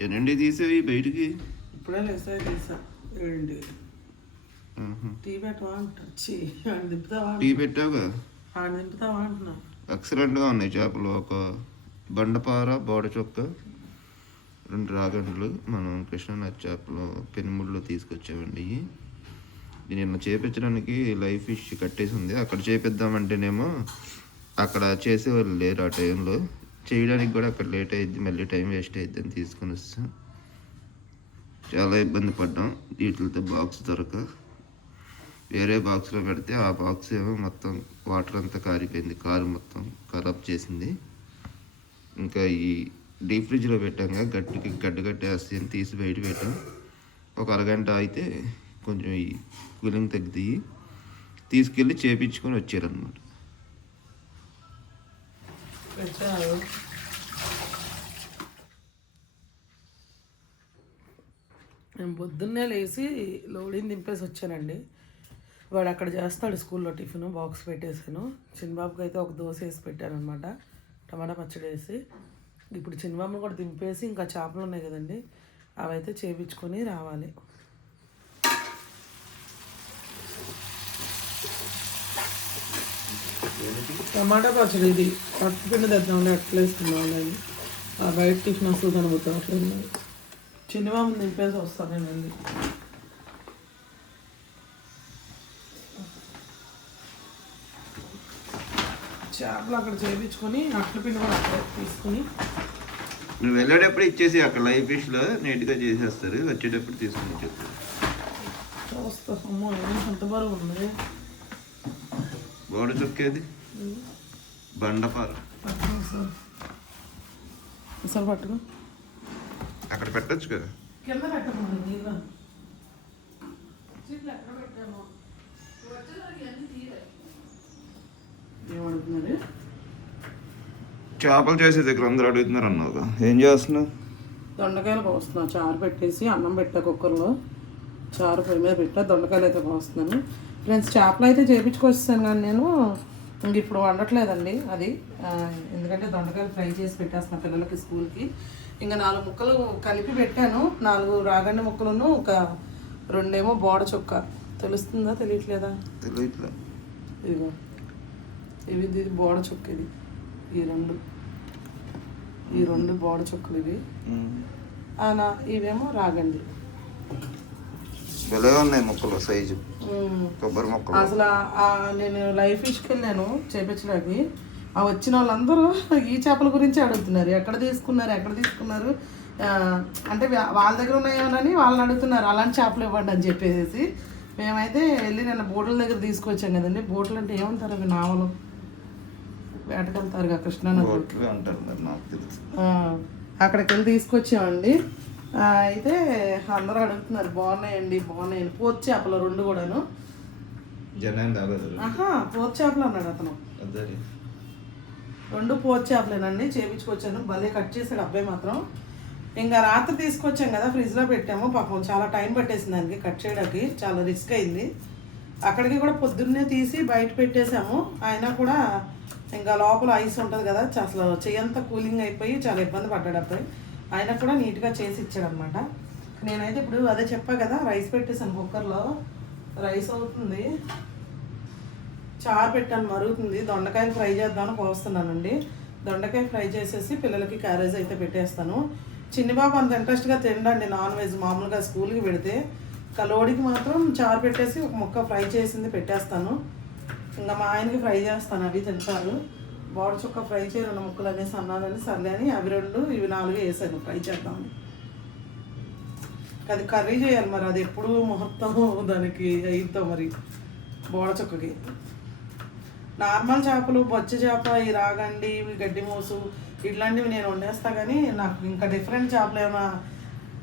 ఎన్నండి తీసేవి బయటికి? ఇప్పుడే లేసా ఆహా. టీ పెట్టవా దింపుతావా టీ పెట్టావుగా? ఆడ దింపుతావా అంటున్నా. ఎక్సలెంట్గా ఉన్నాయి చేపలు. ఒక బండపార బోడ చొక్క రెండు రాగండ్లు మనం కృష్ణానది చేపలు పెనుముళ్ళు తీసుకొచ్చామండి. నిన్న చేపించడానికి లైఫ్ ఫిష్ కట్టేసి ఉంది. అక్కడ చేపిద్దామంటేనేమో అక్కడ చేసేవాళ్ళు లేరు ఆ టైంలో. చేయడానికి కూడా అక్కడ లేట్ అయ్యింది మళ్ళీ టైం వేస్ట్ అయ్యిద్ది అని తీసుకొని వస్తాం చాలా ఇబ్బంది పడ్డాం. వీటితో బాక్స్ దొరక. వేరే బాక్స్లో పెడితే ఆ బాక్స్ ఏమో మొత్తం వాటర్ అంతా కారిపోయింది కారు మొత్తం ఖరాబ్ చేసింది. ఇంకా ఈ డీప్ ఫ్రిడ్జ్లో పెట్టాక గట్టికి గడ్డ కట్టేస్తే అని తీసి బయట పెట్టాం. ఒక అరగంట అయితే కొంచెం ఈ కూలింగ్ తగ్గుతాయి తీసుకెళ్ళి చేపించుకొని వచ్చారనమాట పెట్టావు. నేను పొద్దున్నే లేచి లోడింగ్ దింపేసి వచ్చానండి. వాడు అక్కడ చేస్తాడు స్కూల్లో టిఫిన్ బాక్స్ పెట్టేసాను చిన్నబాబుకి అయితే ఒక దోశ వేసి పెట్టాను అనమాట టమాటా పచ్చడి వేసి. ఇప్పుడు చిన్నబాబుని కూడా దింపేసి ఇంకా చేపలు ఉన్నాయి కదండి. అవైతే చేపించుకొని రావాలి. టమాటా పచ్చడి ఇది. పట్టు పిండి తెద్దాం ఎట్లా వేసుకుందాం అని ఆ బయట టిఫిన్ వస్తుంది కనుక అట్లా ఉన్నది చిన్నబాబుని దింపేసి వస్తాను నేను వెళ్ళి. చేపలు అక్కడ చేయించుకొని అట్ల పిండి కూడా అక్కడ తీసుకుని. నువ్వు వెళ్ళేటప్పుడు ఇచ్చేసి అక్కడ లైఫ్ ఫిష్లో నీట్గా చేసేస్తారు. వచ్చేటప్పుడు తీసుకొని వచ్చేస్తారు చూస్తా అమ్మో అంత బరువు ఉంది. బోడ చొక్కేది? సార్ అసలు పట్టుకో. అక్కడ పెట్టొచ్చు కదా? చేపలు చేసే దగ్గర అందరూ అడుగుతున్నారు అన్నావుగా ఏం చేస్తున్నావు? దొండకాయలు కోస్తున్నా. చారు పెట్టేసి అన్నం పెట్టా కుక్కర్లో. చారు పొయ్యి మీద పెట్టా. దొండకాయలు అయితే కోస్తున్నాను. ఫ్రెండ్స్ చేపలు అయితే చేపించుకొస్తాను కానీ నేను ఇంక ఇప్పుడు వండట్లేదండి అది. ఎందుకంటే దొండకాయలు ఫ్రై చేసి పెట్టేస్తున్నా పిల్లలకి స్కూల్కి. ఇంకా నాలుగు ముక్కలు కలిపి పెట్టాను. నాలుగు రాగండి ముక్కలను ఒక రెండేమో బోడ చొక్క. తెలుస్తుందా తెలియట్లేదా? తెలియట్లే. ఇదిగో. ఇవి ఇది బోడ చొక్క ఇది. ఈ రెండు. ఈ రెండు బోడ చొక్కలు ఇవి. ఇవేమో రాగండి. భలే ఉన్నాయి మొక్కలు సైజు. కొబ్బరి మొక్కలు. అసలు నేను లైఫ్ ఫిష్కి వెళ్ళాను చేపించడానికి. ఆ వచ్చిన వాళ్ళందరూ ఈ చేపల గురించి అడుగుతున్నారు. ఎక్కడ తీసుకున్నారు ఎక్కడ తీసుకున్నారు? అంటే వాళ్ళ దగ్గర ఉన్నాయోనని వాళ్ళని అడుగుతున్నారు. అలాంటి చేపలు ఇవ్వండి అని చెప్పేసి. మేమైతే వెళ్ళి నిన్న బోట్ల దగ్గర తీసుకొచ్చాం కదండి. బోట్లు అంటే ఏమంటారు అవి? నావలు. వేటకెళ్తారుగా కృష్ణానది అక్కడికి వెళ్ళి తీసుకొచ్చామండి. అయితే అందరూ అడుగుతున్నారు బాగున్నాయండి బాగున్నాయండి పోతు చేపలు రెండు కూడాను. పోతు చేపలు అన్నాడు అతను. రెండు పోతు చేపలేనండి చేపించుకొచ్చాను. భలే కట్ చేసాడు అబ్బాయి మాత్రం. ఇంకా రాత్రి తీసుకొచ్చాం కదా ఫ్రిడ్జ్లో పెట్టాము. పాపం చాలా టైం పట్టేసింది దానికి కట్ చేయడానికి. చాలా రిస్క్ అయింది. అక్కడికి కూడా పొద్దున్నే తీసి బయట పెట్టేశాము. అయినా కూడా ఇంకా లోపల ఐస్ ఉంటుంది కదా అసలు చెయ్యంతా కూలింగ్ అయిపోయి చాలా ఇబ్బంది పడ్డాడు అబ్బాయి. ఆయన కూడా నీట్గా చేసి ఇచ్చాడు అనమాట నేనైతే ఇప్పుడు అదే చెప్పా కదా రైస్ పెట్టేసాను కుక్కర్లో. రైస్ అవుతుంది. చారు పెట్టాను మరుగుతుంది. దొండకాయలు ఫ్రై చేద్దామని పోస్తున్నానండి దొండకాయ ఫ్రై చేసేసి పిల్లలకి క్యారేజ్ అయితే పెట్టేస్తాను. చిన్నబాబు అంత ఇంట్రెస్ట్గా తినడండి నాన్ వెజ్ మామూలుగా స్కూల్కి పెడితే. కలోడికి మాత్రం చారు పెట్టేసి ఒక ముక్క ఫ్రై చేసింది పెట్టేస్తాను. ఇంకా మా ఆయనకి ఫ్రై చేస్తాను అవి తింటారు. బోడ చుక్క ఫ్రై చేయ రెండు ముక్కలు అనేసి అన్నానని సర్లే అని అవి రెండు ఇవి నాలుగు వేసాను ఫ్రై చేద్దామని అది కర్రీ చేయాలి మరి అది ఎప్పుడు ముహూర్తం దానికి అయిద్దాం మరి బోడ చుక్కకి. నార్మల్ చేపలు బొచ్చ చేప ఈ రాగండి గడ్డి మోసు ఇట్లాంటివి నేను వండేస్తా కానీ నాకు ఇంకా డిఫరెంట్ చేపలు ఏమైనా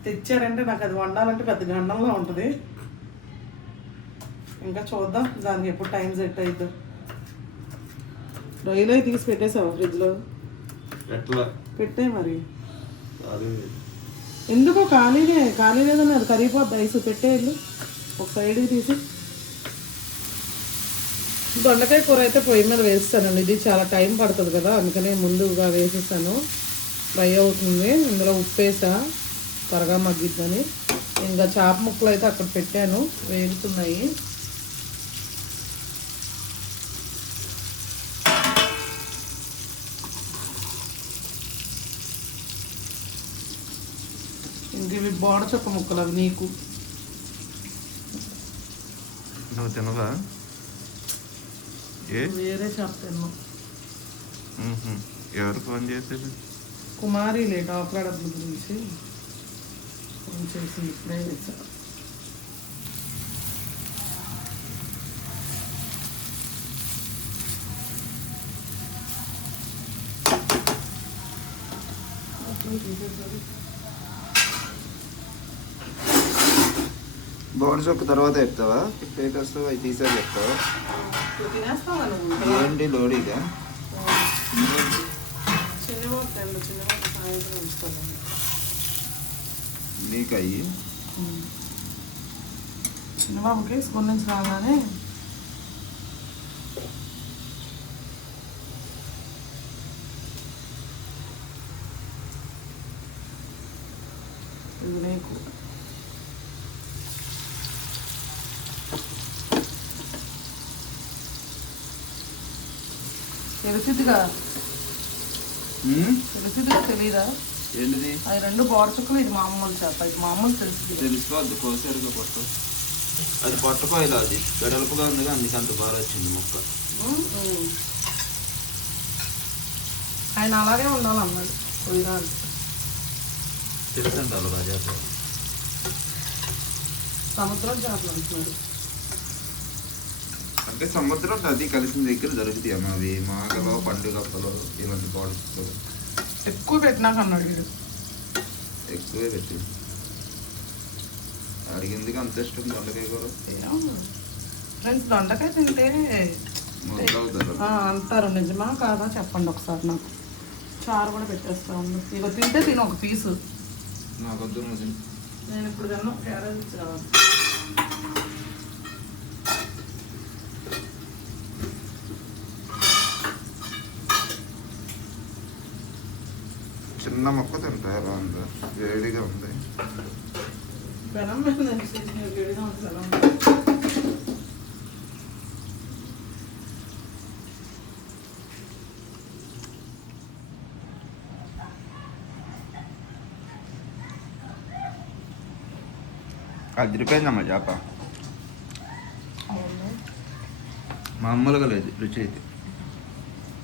తెచ్చారంటే నాకు అది వండాలంటే పెద్ద గండంలో ఉంటుంది. ఇంకా చూద్దాం దానికి ఎప్పుడు టైం సెట్ అవుతుంది రొయ్యలు తీసి పెట్టేసావా ఫ్రిడ్జ్లో? ఎట్లా పెట్టే మరి. ఎందుకో ఖాళీనే ఖాళీ లేదని అది కరిగిపోద్ది. ఐసు పెట్టేయాలి ఒక సైడ్కి తీసి. దొండకాయ కూర అయితే పొయ్యి మీద వేస్తానండి ఇది చాలా టైం పడుతుంది కదా అందుకనే ముందుగా వేసేసాను. ఫ్రై అవుతుంది. ఇందులో ఉప్పు వేసా. త్వరగా మగ్గిద్దని. ఇంకా చేప ముక్కలు అయితే అక్కడ పెట్టాను. వేగుతున్నాయి ఇంక ఇవి బోడ చొక్క ముక్కలు అవి నీకు. నువ్వు తినవా? ఏ? వేరే చెప్తాను మ్మ్హ. ఎవరు ఫోన్ చేశారు? కుమారి లే డాక్టర్ డబ్బుల గురించి. ఫోన్ చేసి ఇప్పుడే చేశా. బోర్డు ఒక తర్వాత చెప్తావా? పేపర్స్ అవి తీసారి చెప్తావా? ఏంటి లోడ్ ఇదా? నీకు అయ్యి చిన్నబాబుకి స్కూల్ నుంచి రాగానే ఇది నీకు తెలిసిద్దిగా? మ్మ్? తెలిసిద్దిగా తెలీదా? ఏంటిది? అవి రెండు బోడ చుక్కలు ఇది మామూలు చేప ఇది మామూలు తెలిసింది తెలిసిపోద్ది కోసారుగా పొట్టు. అది పొట్టకోయలు అది. వెడల్పుగా ఉందిగా అందుకే అంత బాగా వచ్చింది మొక్క. ఆయన అలాగే ఉండాలన్నాడు పోయినా తెలుసంట అలా బాగా సముద్రం చేపలు అంటున్నాడు. అంటే సముద్రం నది కలిసిన దగ్గర దొరుకుతాయి అమ్మ. అవి మాగలో పండుగప్పలు ఇలాంటి బాడీస్లో ఎక్కువ పెట్టినాక అన్నాడు వీడు ఎక్కువే పెట్టి అడిగిందిగా అంత ఇష్టం దొండకాయ కూర? ఫ్రెండ్స్ దొండకాయ తింటే అంటారు. నిజమా కాదా? చెప్పండి ఒకసారి నాకు. చారు కూడా పెట్టేస్తా ఉంది. ఇక తింటే తిను ఒక పీసు. తిను. నేను ఇప్పుడు తిన్నా క్యారెట్ ఇచ్చాను చిన్న మొక్క తింటా ఎలా ఉందా. వేడిగా ఉంది. అదిరిపోయిందమ్మ చేప. మామూలుగా లేదు రుచి అయితే.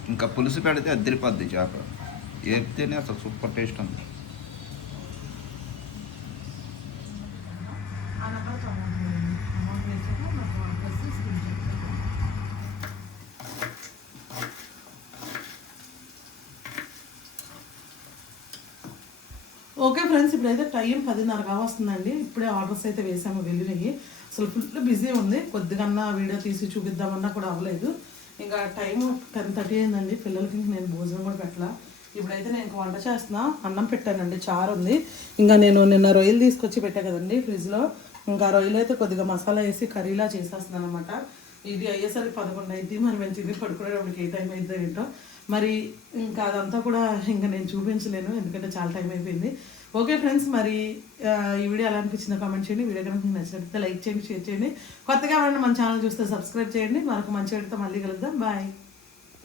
ఇంకా పులుసు పెడితే అద్దరిపోద్ది చేప. వేపితేనే అసలు సూపర్ టేస్ట్ ఉంది. ఓకే ఫ్రెండ్స్ ఇప్పుడైతే టైం పదిన్నర కావస్తుందండి. ఇప్పుడే ఆర్డర్స్ అయితే వేసాము వెళ్ళినాయి. అసలు ఫుల్ బిజీ ఉంది. కొద్దిగన్నా వీడియో తీసి చూపిద్దామన్నా కూడా అవ్వలేదు. ఇంకా టైం టెన్ థర్టీ అయిందండి. పిల్లలకి నేను భోజనం కూడా పెట్టలా. ఇప్పుడైతే నేను వంట చేస్తున్నా. అన్నం పెట్టానండి చారు ఉంది. ఇంకా నేను నిన్న రొయ్యలు తీసుకొచ్చి పెట్టా కదండి ఫ్రిడ్జ్లో. ఇంకా రొయ్యలు అయితే కొద్దిగా మసాలా వేసి కర్రీలా చేసేస్తున్నాను అనమాట ఇది అయ్యేసరికి పదకొండు అయింది. మరి మేము తిని పడుకునేటప్పటికి ఏ టైం అయిందో ఏంటో. మరి ఇంకా అదంతా కూడా ఇంకా నేను చూపించలేను ఎందుకంటే చాలా టైం అయిపోయింది. ఓకే ఫ్రెండ్స్ మరి ఈ వీడియో ఎలా అనిపించిందో కామెంట్ చేయండి. వీడియో కనుక మీకు నచ్చినట్లయితే లైక్ చేయండి షేర్ చేయండి. కొత్తగా ఎవరైనా మన ఛానల్ చూస్తే సబ్స్క్రైబ్ చేయండి. మనకు మంచి వీడియోతో మళ్ళీ కలుద్దాం. బాయ్.